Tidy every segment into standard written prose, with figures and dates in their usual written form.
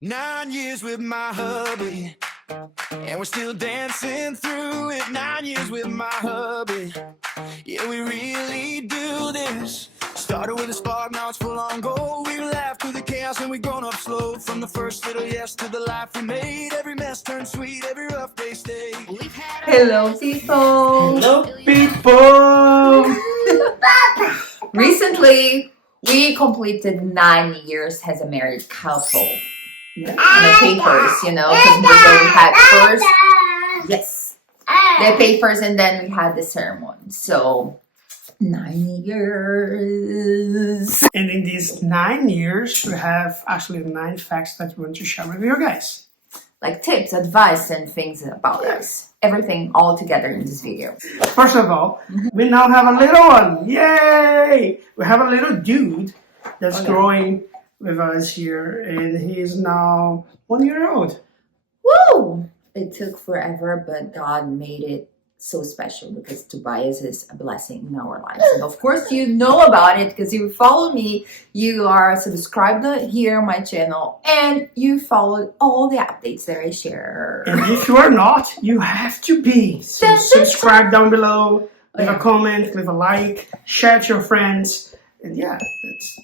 9 years with my hubby, and we're still dancing through it. 9 years with my hubby, yeah, we really do this. Started with a spark, now it's full on gold. We laughed through the chaos and we grown up slow. From the first little yes to the life we made. Every mess turned sweet, every rough day stayed. Hello, people. Hello, people. Recently, we completed 9 years as a married couple. Yeah. On the papers, because in Brazil we had first, yes, the papers, and then we had the ceremony. So 9 years. And in these 9 years, we have actually 9 facts that we want to share with you guys. Like tips, advice, and things about us. Everything all together in this video. First of all, we now have a little one. Yay! We have a little dude that's growing with us here, and he is now 1 year old. Woo! It took forever, but God made it so special because Tobias is a blessing in our lives. And of course, you know about it because you follow me, you are subscribed here on my channel, and you followed all the updates that I share. And if you are not, you have to be. So subscribe down below, leave a comment, leave a like, share to your friends. And yeah,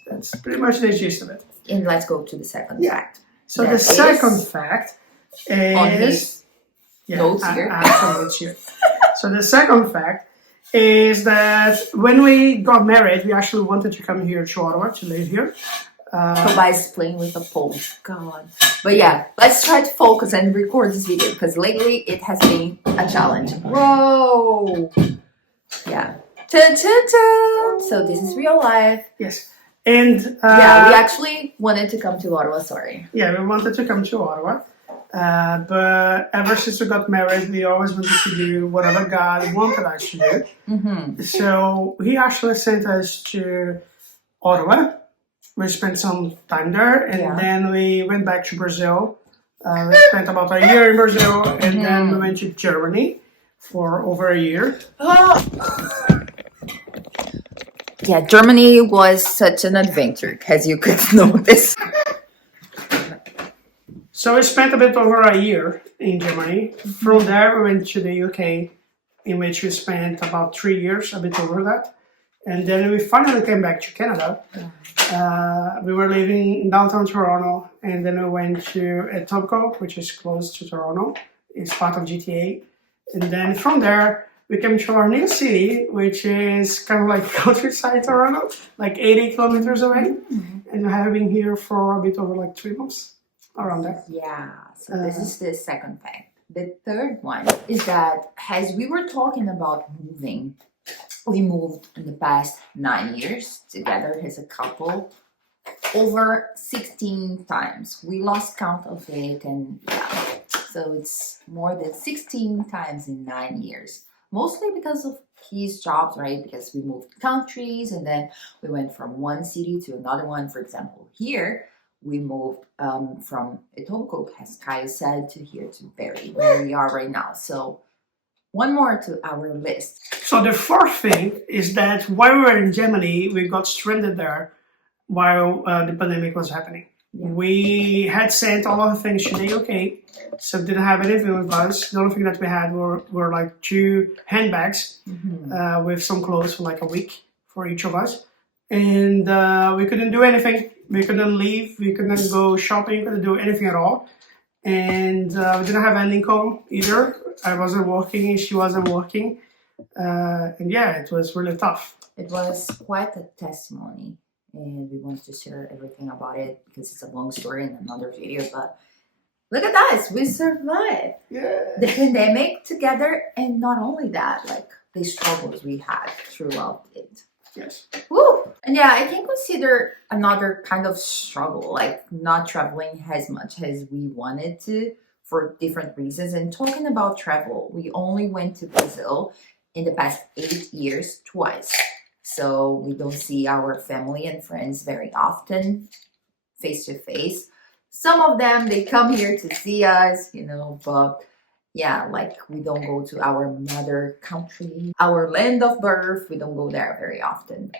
that's pretty much the gist of it. And let's go to the second fact. So the second fact is... On his notes here. I have some notes here. So the second fact is that when we got married, we actually wanted to come here to Ottawa to live here. Tobias is playing with a pole. God. But yeah, let's try to focus and record this video because lately it has been a challenge. Whoa! Yeah. Dun, dun, dun. So this is real life. Yes. And yeah, we actually wanted to come to Ottawa, sorry. Yeah, we wanted to come to Ottawa. But ever since we got married, we always wanted to do whatever God wanted us to do. Mm-hmm. So he actually sent us to Ottawa. We spent some time there, and then we went back to Brazil. We spent about a year in Brazil, and then we went to Germany for over a year. Yeah, Germany was such an adventure, as you could notice. So we spent a bit over a year in Germany. From there, we went to the UK, in which we spent about 3 years, a bit over that. And then we finally came back to Canada. We were living in downtown Toronto, and then we went to Etobicoke, which is close to Toronto. It's part of GTA. And then from there, we came to our new city, which is kind of like countryside Toronto, like 80 kilometers away. And we have been here for a bit over like 3 months. Around there. Yeah, so this is the second fact. The third one is that as we were talking about moving, we moved in the past 9 years together as a couple over 16 times. We lost count of it, and yeah, so it's more than 16 times in 9 years. Mostly because of his jobs, right? Because we moved countries and then we went from one city to another one. For example, here, we moved from Etobicoke, as Kaya said, to here to Barrie, where we are right now. So one more to our list. So the fourth thing is that while we were in Germany, we got stranded there while the pandemic was happening. Yeah. We had sent all of the things to the UK, so didn't have anything with us. The only thing that we had were like 2 handbags with some clothes for like a week for each of us. And we couldn't do anything. We couldn't leave, we couldn't go shopping, we couldn't do anything at all. And we didn't have any income either. I wasn't working, she wasn't working. And yeah, it was really tough. It was quite a testimony, and we wanted to share everything about it because it's a long story in another video. But look at us, we survived the pandemic together, and not only that, like the struggles we had throughout it. Yes. Woo! And yeah, I can consider another kind of struggle, like not traveling as much as we wanted to for different reasons. And talking about travel, we only went to Brazil in the past 8 years twice. So we don't see our family and friends very often, face to face. Some of them, they come here to see us, but yeah, like we don't go to our mother country, our land of birth. We don't go there very often.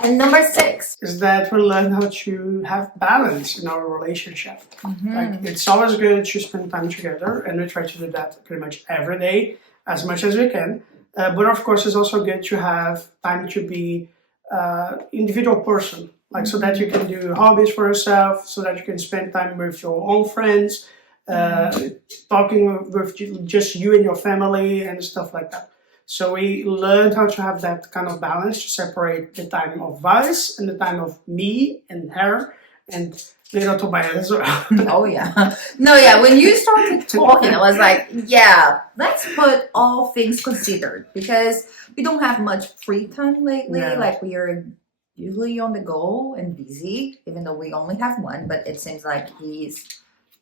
And number 6 is that we learn how to have balance in our relationship. Like, it's always good to spend time together, and we try to do that pretty much every day, as much as we can. But of course, it's also good to have time to be individual person, like so that you can do hobbies for yourself, so that you can spend time with your own friends, talking with just you and your family and stuff like that. So we learned how to have that kind of balance to separate the time of us and the time of me and her and little Tobias as well. Oh yeah. No, yeah, when you started talking, I was like, yeah, let's put all things considered, because we don't have much free time lately. Yeah. Like, we are usually on the go and busy, even though we only have one, but it seems like he's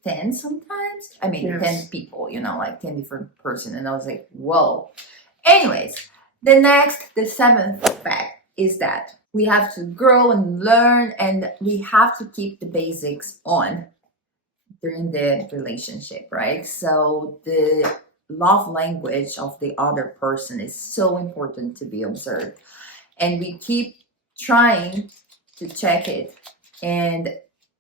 10 sometimes. I mean, Yes. 10 people, like 10 different person. And I was like, whoa. Anyways, the 7th fact is that we have to grow and learn, and we have to keep the basics on during the relationship, right? So the love language of the other person is so important to be observed. And we keep trying to check it. And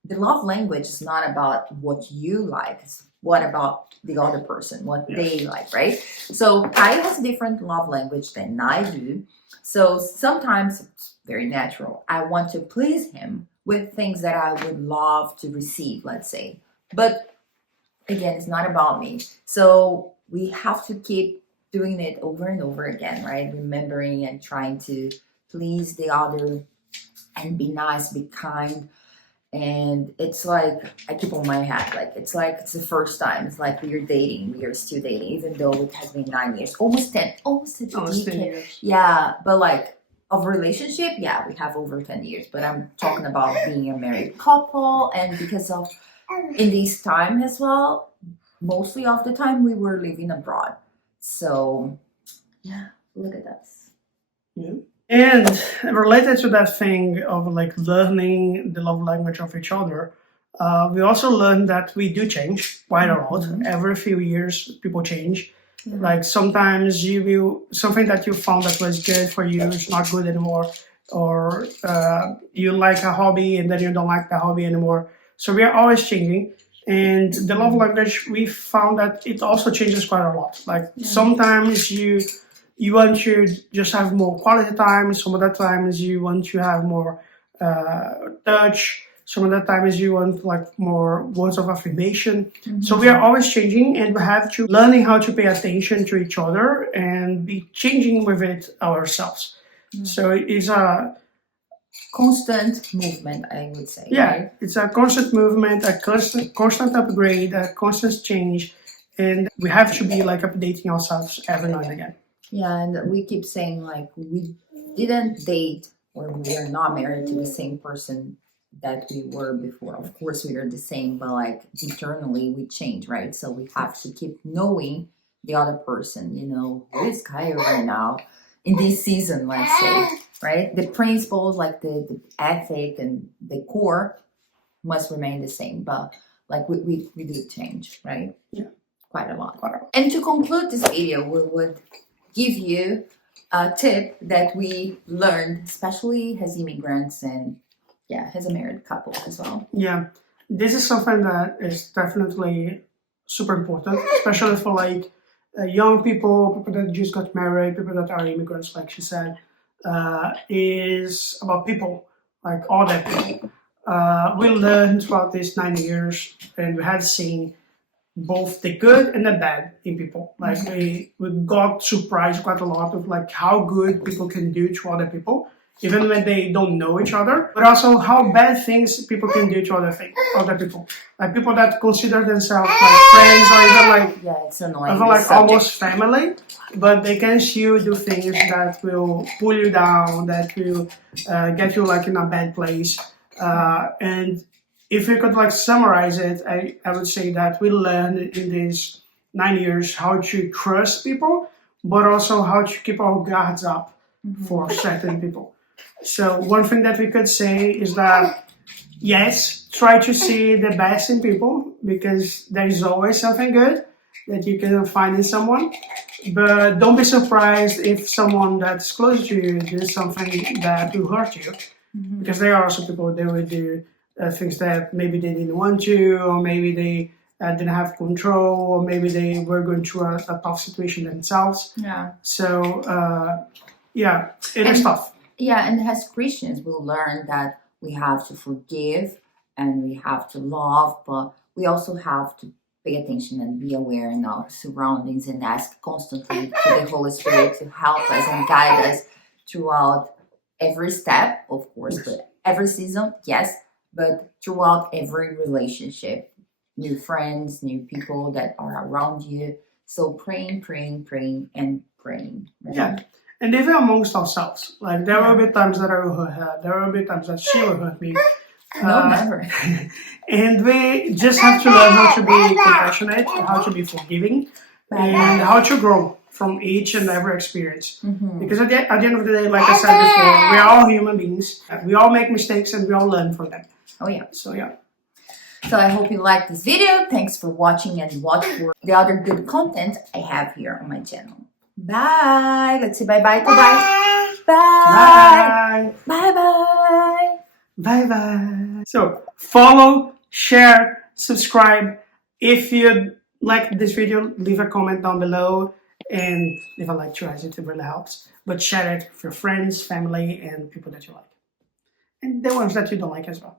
the love language is not about what you like, it's what about the other person, what they like, right? So Kai has a different love language than I do. So sometimes it's very natural. I want to please him with things that I would love to receive, let's say. But again, it's not about me. So we have to keep doing it over and over again, right? Remembering and trying to please the other and be nice, be kind. And it's like, I keep on my hat, like it's the first time. It's like we are still dating, even though it has been 9 years, almost 10 Almost 10 years. Yeah, but like of relationship, yeah, we have over 10 years. But I'm talking about being a married couple, and because of in this time as well, mostly of the time we were living abroad. So yeah, look at us. Yeah. And related to that thing of like learning the love language of each other, we also learned that we do change quite a lot. Every few years, people change. Yeah. Like sometimes something that you found that was good for you is not good anymore, or you like a hobby and then you don't like the hobby anymore. So we are always changing. And the love language, we found that it also changes quite a lot. Like sometimes you want to just have more quality time. Some other times you want to have more touch. Some other times you want like more words of affirmation. So we are always changing, and we have to learning how to pay attention to each other and be changing with it ourselves. So it's a Constant movement, I would say. yeah, Right? it's a constant movement, a constant upgrade, a constant change, and we have to be like updating ourselves every now and again. Yeah, and we keep saying like we didn't date, or we are not married to the same person that we were before. Of course, we are the same, but like internally we change, right? So we have to keep knowing the other person. Who is Kaya right now in this season, let's say, right? The principles, like the ethic and the core, must remain the same, but like we do change, right? Yeah, quite a lot. And to conclude this video, we would give you a tip that we learned, especially as immigrants and as a married couple as well. Yeah, this is something that is definitely super important, especially for like young people that just got married, people that are immigrants, like she said, is about people, like all that people. We learned throughout these 9 years, and we have seen both the good and the bad in people. Like we got surprised quite a lot of like how good people can do to other people, even when they don't know each other, but also how bad things people can do to other people. Like people that consider themselves like friends, or even like it's annoying. even like almost family, but they can still do things that will pull you down, that will get you like in a bad place. And if we could like summarize it, I would say that we learned in these 9 years how to trust people, but also how to keep our guards up for certain people. So one thing that we could say is that, yes, try to see the best in people, because there is always something good, that you can find in someone. But don't be surprised if someone that's close to you does something that will hurt you. Because there are also people that will do things that maybe they didn't want to, or maybe they didn't have control, or maybe they were going through a tough situation themselves. Yeah. So, yeah, it is tough. Yeah, and as Christians, we learn that we have to forgive and we have to love, but we also have to pay attention and be aware in our surroundings and ask constantly to the Holy Spirit to help us and guide us throughout every step, of course, but every season, yes, but throughout every relationship, new friends, new people that are around you. So praying, and praying. Right? Yeah. And even amongst ourselves, like there will be times that I will hurt her, there will be times that she will hurt me. No, never. And we just have to learn how to be compassionate, how to be forgiving, and how to grow from each and every experience. Because at the end of the day, like I said before, we are all human beings. We all make mistakes and we all learn from them. Oh yeah. So yeah. So I hope you liked this video. Thanks for watching and watch for the other good content I have here on my channel. Bye. Let's say bye-bye to bye. Bye. Bye. Bye-bye. Bye-bye. So follow, share, subscribe. If you like this video, leave a comment down below and leave a like to us. It really helps. But share it with your friends, family, and people that you like. And the ones that you don't like as well.